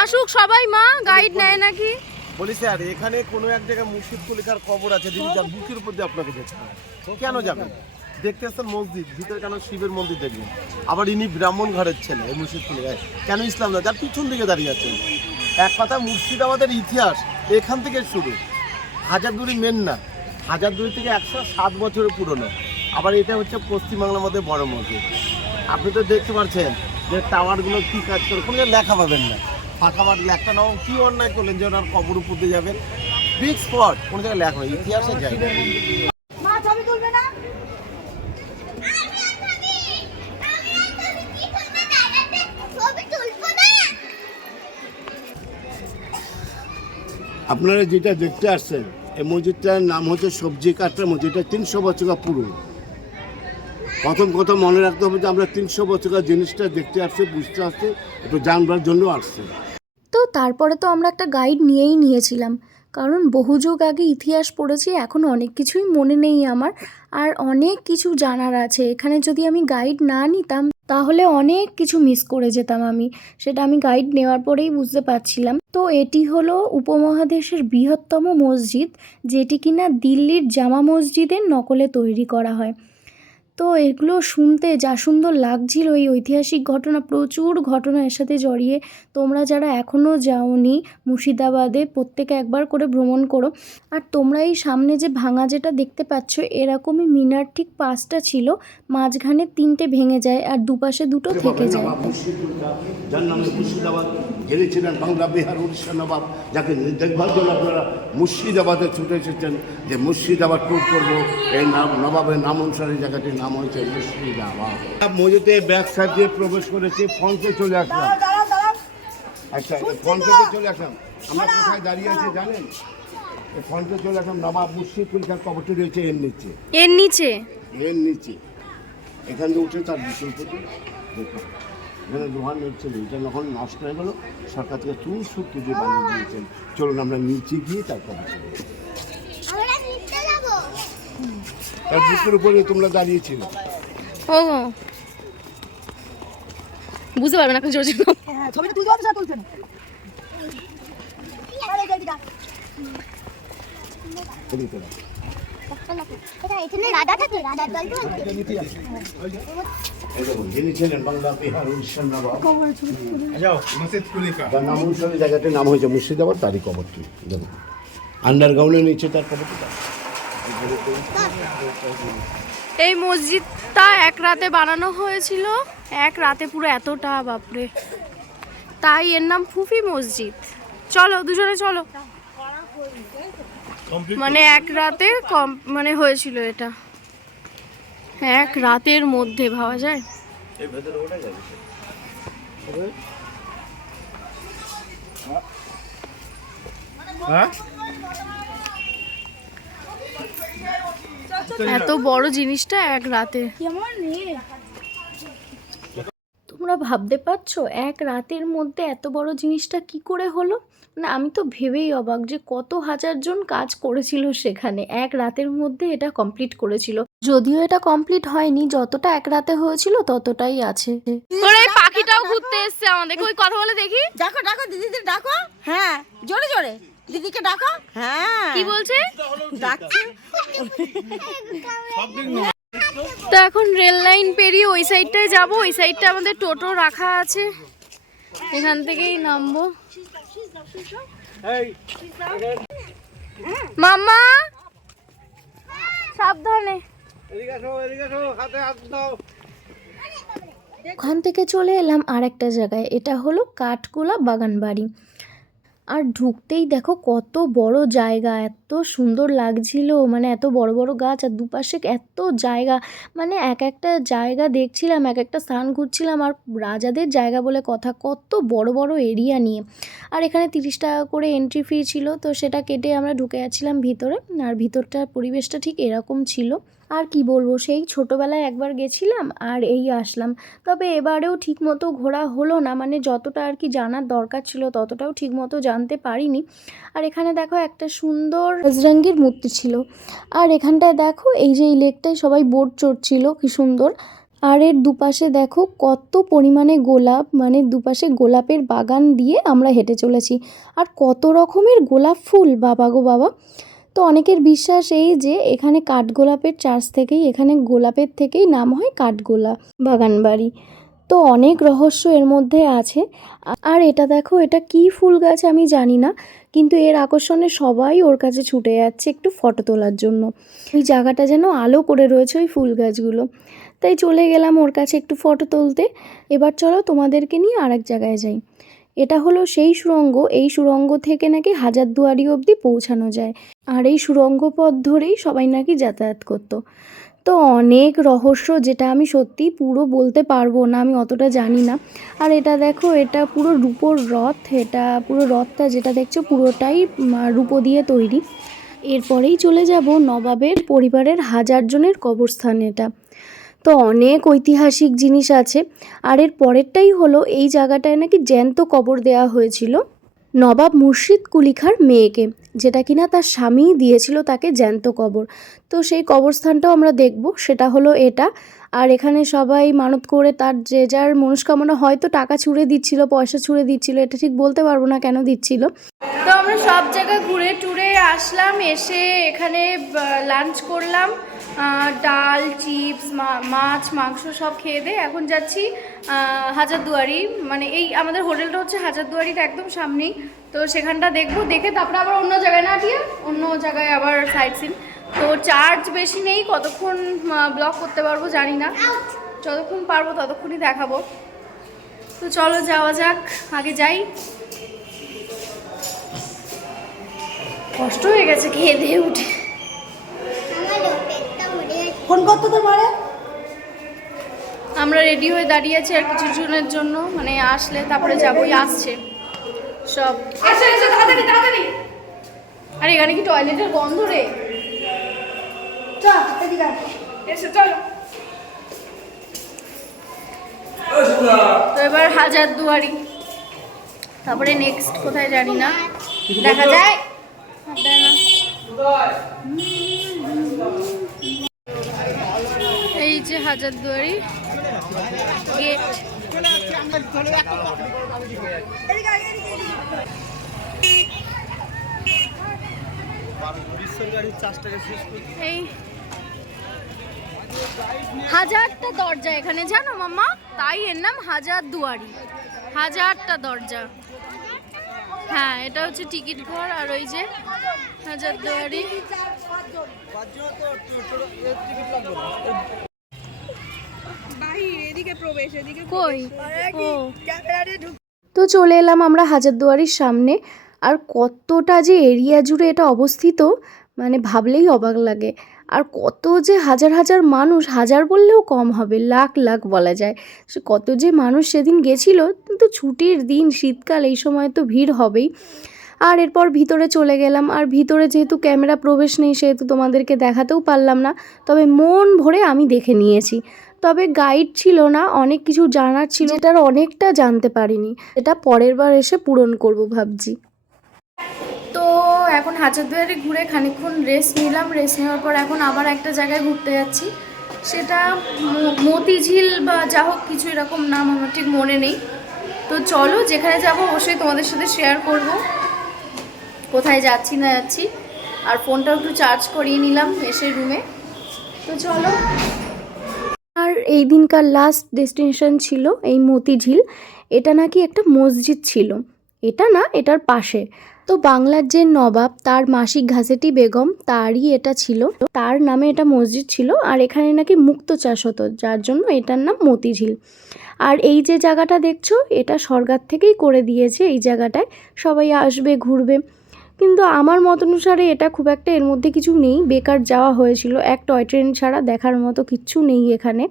আসুক সবাই মা গাইড নেয় নাকি? বলি স্যার, এখানে কোনো এক জায়গায় মুর্শিদ কুলিকার কবর আছে দিদি যার বুকের উপর দিয়ে আপনাকে দেখতে কেন যাবেন? দেখতে আসছেন মসজিদ, ভিতরে কেন শিবের মন্দির দেখবেন? আবার ইনি ব্রাহ্মণ ঘরের ছেলে এই মুর্শিদ কুলিকায় কেন ইসলাম না যার পিছন দিকে দাঁড়িয়ে আছেন। এক কথা মুর্শিদাবাদের ইতিহাস, এখান থেকে শুরু। হাজারদুরি মেন না। হাজারদুরি থেকে একশো সাত বছরের পুরনো। আবার এটা হচ্ছে পশ্চিমবাংলার মধ্যে বড় মসজিদ। আপনি তো দেখতে পাচ্ছেন যে টাওয়ারগুলো কি কাজ করে কোনো লেখা পাবেন না। ফাঁকা মাঠ লেখা নাও কি অন্যায় করলেন যে ওনার কবর উপর দিয়ে যাবেন? বিগ স্পট কোনো জায়গায় লেখা ইতিহাসে যায় মা ছবি তুলবে না? আপনারা যেটা দেখতে আসছেন এই মসজিদটার নাম হচ্ছে সবজি কাটরা মসজিদটা তিনশো বছর পুরনো। প্রথম কথা মনে রাখতে হবে যে আমরা তিনশো বছরের জিনিসটা দেখতে আসছি, বুঝতে আসছি, একটু জানবার জন্য আসছি। তো তারপরে তো আমরা একটা গাইড নিয়েই নিয়েছিলাম, কারণ বহু যুগ আগে ইতিহাস পড়েছি, এখন অনেক কিছুই মনে নেই আমার, আর অনেক কিছু জানার আছে। এখানে যদি আমি গাইড না নিতাম, তাহলে অনেক কিছু মিস করে যেতাম আমি, সেটা আমি গাইড নেওয়ার পরেই বুঝতে পারছিলাম। তো এটি হলো উপমহাদেশের বৃহত্তম মসজিদ, যেটি কিনা দিল্লির জামা মসজিদের নকলে তৈরি করা হয়। তো এগুলো শুনতে যা সুন্দর লাগছিল এই ঐতিহাসিক ঘটনা প্রচুর ঘটনা এর সাথে জড়িয়ে। তোমরা যারা এখনও যাওনি মুর্শিদাবাদে প্রত্যেকে একবার করে ভ্রমণ করো। আর তোমরা এই সামনে যে ভাঙা যেটা দেখতে পাচ্ছ এরকমই মিনার ঠিক পাঁচটা ছিল মাঝখানে তিনটে ভেঙে যায় আর দুপাশে দুটো থেকে যায়। গেড়েছিলেন বাংলা বিহার উড়িষ্যা নবাব। যাকে দেখবার জন্য আপনারা মুর্শিদাবাদে ছুটে এসেছেন যে মুর্শিদাবাদ ট্যুর করব। এই নাম নবাবের নাম অনুসারে জায়গাটির নাম হয়েছে মুর্শিদাবাদ। ব্যাক সাইড দিয়ে প্রবেশ করেছি ফ্রন্টে চলে আসলাম। আচ্ছা ফ্রন্টে চলে আসলাম। আমরা কোথায় দাঁড়িয়ে আছি জানেন? এই ফ্রন্টে চলে আসলাম নবাব মুর্শিদ কুলকার কবরটি রয়েছে এর নিচে। এর নিচে? এর নিচে। এখান থেকে উঠে তার দেখুন। এখানে নেট ছিল এটা যখন নষ্ট হয়ে গেল। সরকার থেকে চুন সুর তুলে বানিয়ে দিয়েছেন। চলুন আমরা নিচে গিয়ে তারপর আমরা নিতে যাব। তার বুকের উপরে তোমরা দাঁড়িয়েছিলে ও বুঝতে পারবে না এখন জোর জোর। হ্যাঁ ছবিটা তুলতে হবে তুলছে না। আরে এদিকে মুর্শিদাবাদ তারই কবরটি আন্ডারগ্রাউন্ডের নিচে তার কবরটি এই মসজিদটা এক রাতে বানানো হয়েছিল। এক রাতে পুরো এতটা, বাপরে। তাই এর নাম ফুফি মসজিদ। চলো, দুজনে চলো। মানে এক রাতে কম মানে হয়েছিল এটা। এক রাতের মধ্যে ভাবা যায়। এত বড় জিনিসটা এক রাতে। কেমন রে তোমরা ভাবতে পারছ এক রাতের মধ্যে এত বড় জিনিসটা কি করে হলো? না আমি তো ভেবেই অবাক যে কত হাজার জন কাজ করেছিল সেখানে। এক রাতের মধ্যে এটা কমপ্লিট করেছিল। যদিও এটা কমপ্লিট হয়নি যতটা এক রাতে হয়েছিল ততটাই আছে। এই পাখিটাও ঘুরতে এসছে আমাদের। ওই কথা বলে দেখি। ডাকো ডাকো দিদিদের ডাকো। হ্যাঁ জোরে জোরে। দিদিকে ডাকো। হ্যাঁ। কি বলছে? ডাকছে। তো এখন রেল লাইন পেরিয়ে ওই সাইডটায় যাব। ওই সাইডটা আমাদের টোটো রাখা আছে। এখান থেকেই নামবো। মাম্মা! সাবধানে। ওখান থেকে চলে এলাম আর একটা জায়গায়। এটা হলো কাঠগোলা বাগান বাড়ি আর ঢুকতেই দেখো কত বড় জায়গা, এত সুন্দর লাগছিল মানে এত বড় বড় গাছ আর দুপাশে এত জায়গা। মানে এক একটা জায়গা দেখছিলাম, এক একটা স্থান ঘুরছিলাম, আর রাজাদের জায়গা বলে কথা, কত বড় বড় এরিয়া নিয়ে। আর এখানে তিরিশ টাকা করে এন্ট্রি ফি ছিল, তো সেটা কেটে আমরা ঢুকে যাচ্ছিলাম ভিতরে, আর ভিতরটার পরিবেশটা ঠিক এরকম ছিল। আর কি বলব, সেই ছোটোবেলায় একবার গেছিলাম আর এই আসলাম। তবে এবারেও ঠিকমতো ঘোরা হলো না মানে যতটা আর কি জানার দরকার ছিল ততটাও ঠিকমতো জানতে পারিনি। আর এখানে দেখো একটা সুন্দর বজরঙ্গির মূর্তি ছিল। আর এখানটায় দেখো এই যে এই লেকটায় সবাই বোট চড়ছিল, কি সুন্দর। আর এর দুপাশে দেখো কত পরিমাণে গোলাপ মানে দুপাশে গোলাপের বাগান দিয়ে আমরা হেঁটে চলেছি। আর কত রকমের গোলাপ ফুল, বাবা গো বাবা। তো অনেকের বিশ্বাস এই যে এখানে কাঠগোলাপের চার্চ থেকেই, এখানে গোলাপের থেকেই নাম হয় কাঠগোলাপ বাগান বাড়ি তো অনেক রহস্য এর মধ্যে আছে। আর এটা দেখো, এটা কি ফুল গাছ আমি জানি না, কিন্তু এর আকর্ষণে সবাই ওর কাছে ছুটে যাচ্ছে একটু ফটো তোলার জন্য। ওই জায়গাটা যেন আলো করে রয়েছে ওই ফুল গাছগুলো। তাই চলে গেলাম ওর কাছে একটু ফটো তুলতে। এবার চলো তোমাদেরকে নিয়ে আরেক জায়গায় যাই। এটা হলো সেই সুড়ঙ্গ এই সুড়ঙ্গ থেকে নাকি হাজারদুয়ারি অবধি পৌঁছানো যায়। আর এই সুড়ঙ্গ পথ ধরেই সবাই নাকি যাতায়াত করতো। তো অনেক রহস্য যেটা আমি সত্যি পুরো বলতে পারব না, আমি অতটা জানি না। আর এটা দেখো, এটা পুরো রূপোর রথ, এটা পুরো রথটা যেটা দেখছ পুরোটাই রূপো দিয়ে তৈরি। এরপরেই চলে যাব নবাবের পরিবারের হাজার জনের কবরস্থান এটা। তো অনেক ঐতিহাসিক জিনিস আছে। আর এর পরেরটাই হলো, এই জায়গাটায় নাকি জ্যান্ত কবর দেওয়া হয়েছিল। নবাব মুর্শিদ কুলিখার মেয়েকে, যেটা কিনা তার স্বামী দিয়েছিল তাকে জ্যান্ত কবর। তো সেই কবরস্থানটাও আমরা দেখব, সেটা হলো এটা। আর এখানে সবাই মানত করে তার যে যার মনস্কামনা হয়তো টাকা ছুঁড়ে দিচ্ছিল, পয়সা ছুঁড়ে দিচ্ছিল, এটা ঠিক বলতে পারব না কেন দিচ্ছিল। তো আমরা সব জায়গা ঘুরে টুরে আসলাম, এসে এখানে লাঞ্চ করলাম। ডাল চিপস মাছ মাংস সব খেয়ে দিয়ে এখন যাচ্ছি হাজারদুয়ারি। মানে এই আমাদের হোটেলটা হচ্ছে হাজারদুয়ারির একদম সামনেই। তো সেখানটা দেখব দেখে তারপরে আবার অন্য জায়গায় না দিয়ে অন্য জায়গায় আবার সাইড সিন তো চার্জ বেশি নেই কতক্ষণ ব্লক করতে পারব জানি না। যতক্ষণ পারব ততক্ষণই দেখাবো। তো চলো যাওয়া যাক আগে যাই। কষ্ট হয়ে গেছে খেয়ে দিয়ে উঠে। ফোন করতে তো পারে আমরা রেডি হয়ে দাঁড়িয়ে আছি আর কিছু জনের জন্য মানে আসলে তারপরে যাবোই আসছে। সব। আসে আসে তাড়াতাড়ি তাড়াতাড়ি। আরে এখানে কি টয়লেটের গন্ধ রে? চল এদিকে আয়। চলো। তো এবার হাজার দুয়ারি। তারপরে নেক্সট কোথায় জানি না। দেখা যায়। না। এই যে হাজার দুয়ারি গেট। এই হাজারটা দরজা এখানে, জানো মাম্মা? তাই এর নাম হাজার দুয়ারি। হাজারটা দরজা। হ্যাঁ এটা হচ্ছে টিকিট ঘর, আর ওই যে হাজার দুয়ারি। কই? ও। তো চলে এলাম আমরা হাজারদুয়ারির সামনে। আর কতটা যে এরিয়া জুড়ে এটা অবস্থিত মানে ভাবলেই অবাক লাগে। আর কত যে হাজার হাজার মানুষ হাজার বললেও কম হবে লাখ লাখ বলা যায়। সে কত যে মানুষ সেদিন গেছিল কিন্তু ছুটির দিন শীতকাল এই সময় তো ভিড় হবেই। আর এরপর ভিতরে চলে গেলাম। আর ভিতরে যেহেতু ক্যামেরা প্রবেশ নেই, সেহেতু তোমাদেরকে দেখাতেও পারলাম না। তবে মন ভরে আমি দেখে নিয়েছি। তবে গাইড ছিল না, অনেক কিছু জানার ছিল, যেটার অনেকটা জানতে পারিনি। এটা পরের বার এসে পূরণ করব ভাবছি। তো এখন হাজারদুয়ারি ঘুরে খানিকক্ষণ রেস্ট নিলাম। রেস্ট নেওয়ার পর এখন আবার একটা জায়গায় ঘুরতে যাচ্ছি। সেটা মতিঝিল বা যা হোক কিছু এরকম নাম আমার ঠিক মনে নেই। তো চলো যেখানে যাব অবশ্যই তোমাদের সাথে শেয়ার করব। কোথায় যাচ্ছি না যাচ্ছি। আর ফোনটাও একটু চার্জ করিয়ে নিলাম এসে রুমে তো চলো। আর এই দিনকার লাস্ট ডেস্টিনেশন ছিল এই মতিঝিল। এটা নাকি একটা মসজিদ ছিল। এটা না, এটার পাশে। তো বাংলার যে নবাব, তার মাসিক ঘাসেটি বেগম, তারই এটা ছিল। তার নামে এটা মসজিদ ছিল আর এখানে নাকি মুক্ত চাষ হতো, যার জন্য এটার নাম মতিঝিল। আর এই যে জায়গাটা দেখছ, এটা সরকার থেকেই করে দিয়েছে এই জায়গাটায়। সবাই আসবে, ঘুরবে। কিন্তু আমার মত অনুসারে এটা খুব একটা এর মধ্যে কিছু নেই। বেকার যাওয়া হয়েছিল। এক টয় ট্রেন ছাড়া দেখার মতো কিচ্ছু নেই এখানে।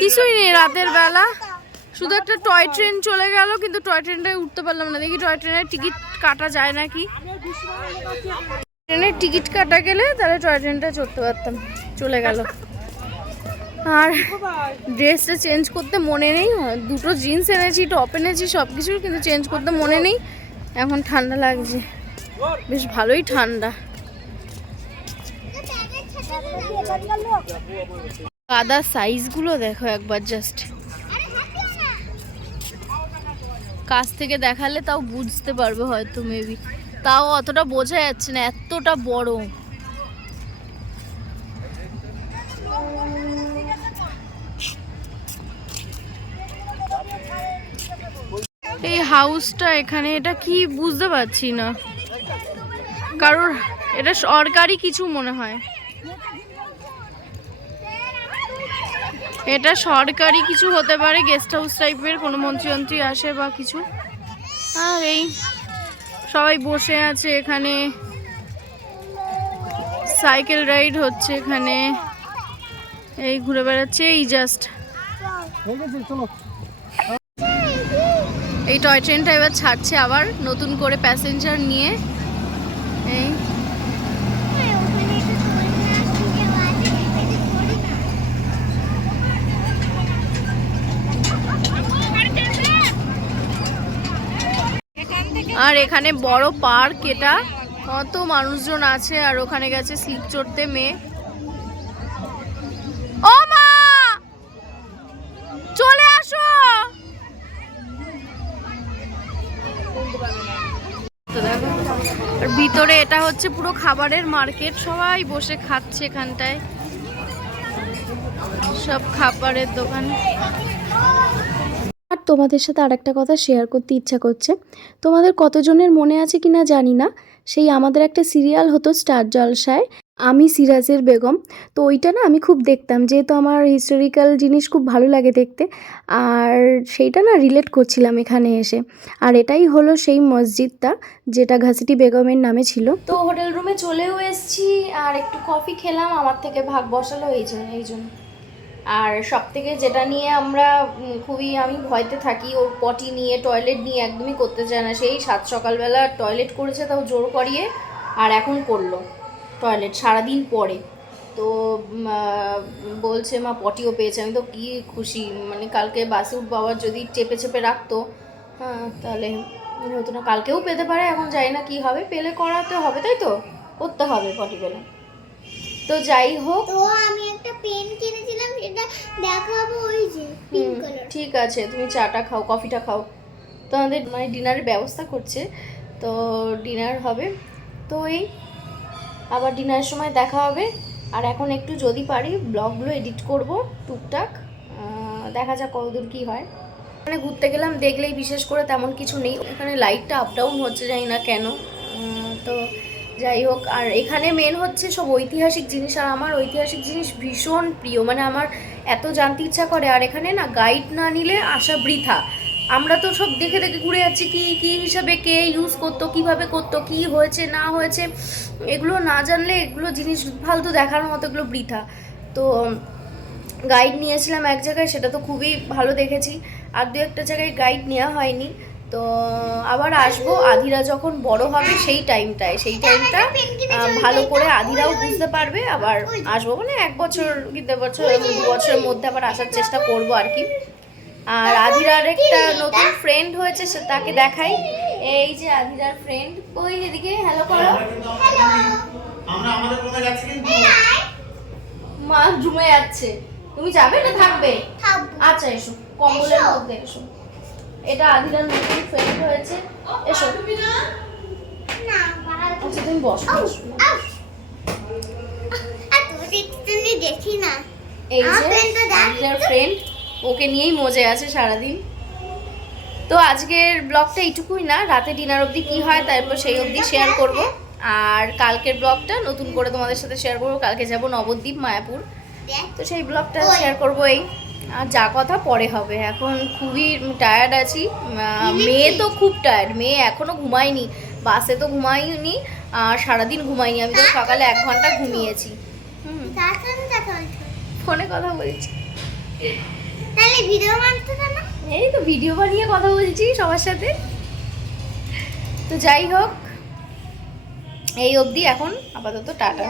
কিছুই নেই রাতের বেলা। শুধু একটা টয় ট্রেন চলে গেল, কিন্তু টয় ট্রেনটায় উঠতে পারলাম না। দেখি টয় ট্রেনের টিকিট কাটা যায় নাকি? ট্রেনের টিকিট কাটা গেলে তাহলে টয় ট্রেনটা চড়তে পারতাম। চলে গেল। আর ড্রেসটা চেঞ্জ করতে মনে নেই। দুটো জিন্স এনেছি, টপ এনেছি সব কিছু কিন্তু চেঞ্জ করতে মনে নেই। এখন ঠান্ডা লাগছে। বেশ ভালোই ঠান্ডা। কাদার সাইজগুলো দেখো একবার জাস্ট কাছ থেকে দেখালে তাও বুঝতে পারবে হয়তো মেবি তাও অতটা বোঝা যাচ্ছে না, এতটা বড়। এই হাউসটা এখানে, এটা কি বুঝতে পারছি না। কারোর এটা সরকারি কিছু মনে হয়। এটা সরকারি কিছু হতে পারে গেস্ট হাউস টাইপের কোনো মন্ত্রী আসে বা কিছু। আর এই সবাই বসে আছে এখানে। সাইকেল রাইড হচ্ছে এখানে। এই ঘুরে বেড়াচ্ছে, এই জাস্ট এই টয় ট্রেনটা এবার ছাড়ছে আবার নতুন করে প্যাসেঞ্জার নিয়ে এই আর এখানে বড় পার্ক এটা। কত মানুষজন আছে আর ওখানে গেছে স্লিপ চড়তে মেয়ে। ও মা! চলে আসো! আর ভিতরে এটা হচ্ছে পুরো খাবারের মার্কেট। সবাই বসে খাচ্ছে এখানটায়। সব খাবারের দোকান। তোমাদের সাথে আর একটা কথা শেয়ার করতে ইচ্ছা করছে। তোমাদের কতজনের মনে আছে কিনা জানি না। সেই আমাদের একটা সিরিয়াল হতো স্টার জলসায় আমি সিরাজের বেগম। তো ওইটা না আমি খুব দেখতাম, যেহেতু আমার হিস্টোরিক্যাল জিনিস খুব ভালো লাগে দেখতে। আর সেইটা না রিলেট করছিলাম এখানে এসে। আর এটাই হলো সেই মসজিদটা, যেটা ঘাসিটি বেগমের নামে ছিল। তো হোটেল রুমে চলেও এসেছি, আর একটু কফি খেলাম, আমার থেকে ভাগ বসালো, এই জন্য এই জন্য। আর সব থেকে যেটা নিয়ে আমরা খুবই আমি ভয়তে থাকি, ওর পটি নিয়ে টয়লেট নিয়ে একদমই করতে চায় না। সেই সাত সকালবেলা টয়লেট করেছে, তাও জোর করিয়ে, আর এখন করল টয়লেট সারাদিন পরে। তো বলছে, মা, পটিও পেয়েছে। আমি তো কি খুশি মানে কালকে বাসে উঠবো, আবার যদি চেপে চেপে রাখতো হ্যাঁ তাহলে হতো না। কালকেও পেতে পারে, এখন জানি না কি হবে, পেলে করাতে হবে, তাই তো? করতে হবে পটি পেলে তো যাই হোক। তো আমি একটা পেন কিনেছিলাম সেটা দেখাবো ওই যে পিঙ্ক কালার ঠিক আছে তুমি চাটা খাও কফিটা খাও। তো আমাদের মানে ডিনারের ব্যবস্থা করছে তো ডিনার হবে। তো এই আবার ডিনারের সময় দেখা হবে। আর এখন একটু যদি পারি ব্লগগুলো এডিট করব টুকটাক। দেখা যাক কতদূর কী হয়। এখানে ঘুরতে গেলাম দেখলেই বিশেষ করে তেমন কিছু নেই। এখানে লাইটটা আপ ডাউন হচ্ছে জানি না কেন। তো যাই হোক, আর এখানে মেন হচ্ছে সব ঐতিহাসিক জিনিস, আর আমার ঐতিহাসিক জিনিস ভীষণ প্রিয় মানে আমার এত জানতে ইচ্ছা করে, আর এখানে না গাইড না নিলে আসা বৃথা। আমরা তো সব দেখে দেখে ঘুরে যাচ্ছি কি কি হিসাবে কে ইউজ করতো, কীভাবে করতো, কি হয়েছে, না হয়েছে, এগুলো না জানলে এগুলো জিনিস ফালতু দেখার মতো এগুলো বৃথা। তো গাইড নিয়েছিলাম এক জায়গায়, সেটা তো খুবই ভালো দেখেছি। আর দু একটা জায়গায় গাইড নেওয়া হয়নি। তো আবার আসব। আধিরা যখন বড় হবে সেই টাইমটায় সেই টাইমটা ভালো করে আধিরাও বুঝতে পারবে। আবার আসব মানে এক বছর কি দেড় বছর দু বছরের মধ্যে আবার আসার চেষ্টা করব আর কি। আর আধিরার একটা নতুন ফ্রেন্ড হয়েছে সে তাকে দেখাই। এই যে আধিরার ফ্রেন্ড কই এদিকে? হ্যালো করো। আমরা আমাদের কোথায় যাচ্ছি কিন্তু। মা জুমে যাচ্ছে। তুমি যাবে না থাকবে? থাকব। আচ্ছা এসো। কম্বলের মধ্যে এসো। এটা আধিরার নতুন ফ্রেন্ড হয়েছে। এসো। না আচ্ছা তুমি বসো দেখি না। এই যে ফ্রেন্ড ওকে নিয়েই মজে আছে সারাদিন। তো আজকের ব্লগটা এইটুকুই না রাতে ডিনার অবধি কি হয় তারপর সেই অবধি শেয়ার করব। আর কালকের ব্লগটা নতুন করে তোমাদের সাথে শেয়ার করব। কালকে যাব নবদ্বীপ মায়াপুর। তো সেই ব্লগটা শেয়ার করব এই। আর যা কথা পরে হবে। এখন খুবই টায়ার্ড আছি। মেয়ে তো খুব টায়ার্ড মেয়ে এখনও ঘুমায়নি। বাসে তো ঘুমাইনি আর সারাদিন ঘুমাইনি আমি তো সকালে এক ঘণ্টা ঘুমিয়েছি। ফোনে কথা বলছি। তাহলে ভিডিও বানাতে না এই তো ভিডিও বানিয়ে কথা বলছি সবার সাথে। তো যাই হোক এই অবধি এখন আপাতত টাটা।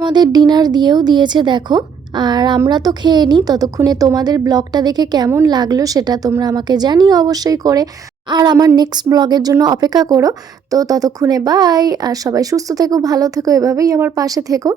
আমাদের ডিনার দিয়েও দিয়েছে দেখো। আর আমরা তো খেয়ে নিই, ততক্ষণে তোমাদের ব্লগটা দেখে কেমন লাগল সেটা তোমরা আমাকে জানিও অবশ্যই করে। আর আমার নেক্সট ব্লগের জন্য অপেক্ষা করো। তো ততক্ষণে বাই আর সবাই সুস্থ থেকো, ভালো থেকো, এভাবেই আমার পাশে থেকো।